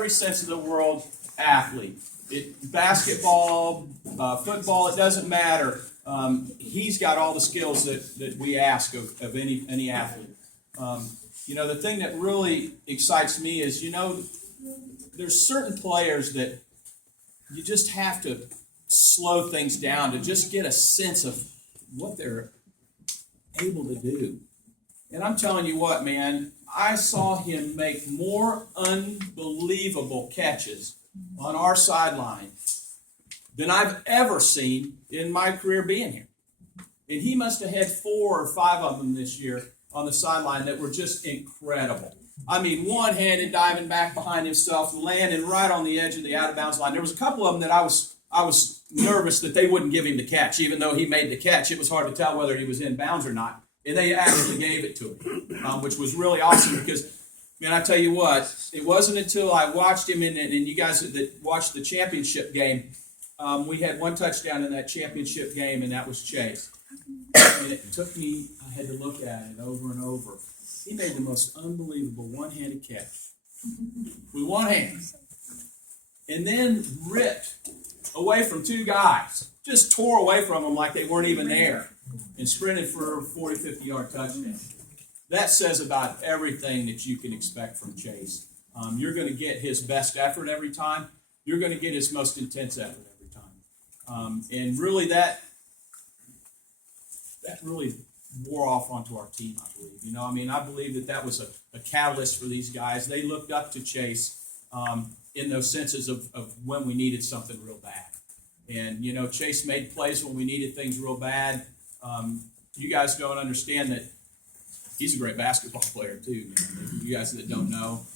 every sense of the word athlete. Basketball, football, it doesn't matter. He's got all the skills that we ask of any athlete. The thing that really excites me is, there's certain players that you just have to slow things down to just get a sense of what they're able to do. And I'm telling you what, man, I saw him make more unbelievable catches on our sideline than I've ever seen in my career being here. And he must have had 4 or 5 of them this year on the sideline that were just incredible. I mean, one-handed diving back behind himself, landing right on the edge of the out-of-bounds line. There was a couple of them that I was nervous that they wouldn't give him the catch, even though he made the catch. It was hard to tell whether he was in bounds or not. And they actually gave it to him, which was really awesome because, man, I tell you what, it wasn't until I watched him, and you guys that watched the championship game, we had one touchdown in that championship game, and that was Chase. And it took me, I had to look at it over and over. He made the most unbelievable one-handed catch with one hand. And then ripped away from 2 guys. Just tore away from them like they weren't even there. And sprinted for a 40, 50-yard touchdown. That says about everything that you can expect from Chase. You're going to get his best effort every time. You're going to get his most intense effort every time. And really that really wore off onto our team, I believe. I believe that was a catalyst for these guys. They looked up to Chase in those senses of when we needed something real bad. And, Chase made plays when we needed things real bad. You guys don't understand that he's a great basketball player too, man. You guys that don't know,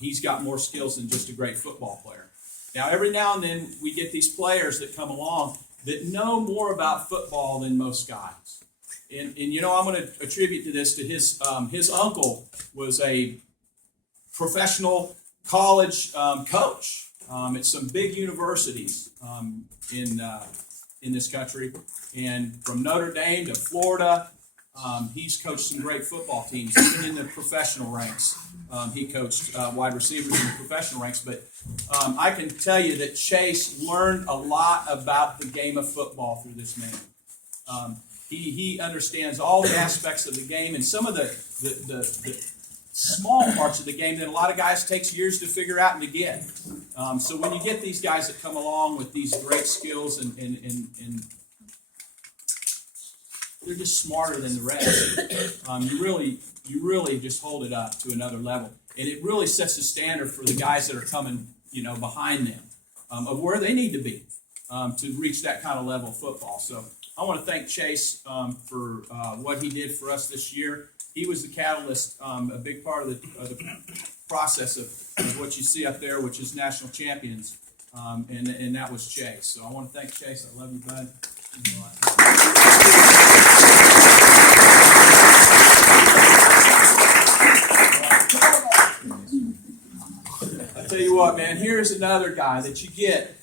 he's got more skills than just a great football player. Now, every now and then we get these players that come along that know more about football than most guys. And I'm going to attribute to this to his uncle was a professional college coach at some big universities in this country. And from Notre Dame to Florida, he's coached some great football teams, even in the professional ranks. He coached wide receivers in the professional ranks. But I can tell you that Chase learned a lot about the game of football through this man. He understands all the aspects of the game and some of the small parts of the game that a lot of guys takes years to figure out and to get. So when you get these guys that come along with these great skills and they're just smarter than the rest, you really just hold it up to another level. And it really sets the standard for the guys that are coming, behind them of where they need to be to reach that kind of level of football. So I want to thank Chase for what he did for us this year. He was the catalyst, a big part of the process of what you see up there, which is national champions, and that was Chase. So I want to thank Chase. I love you, bud. I tell you what, man, here's another guy that you get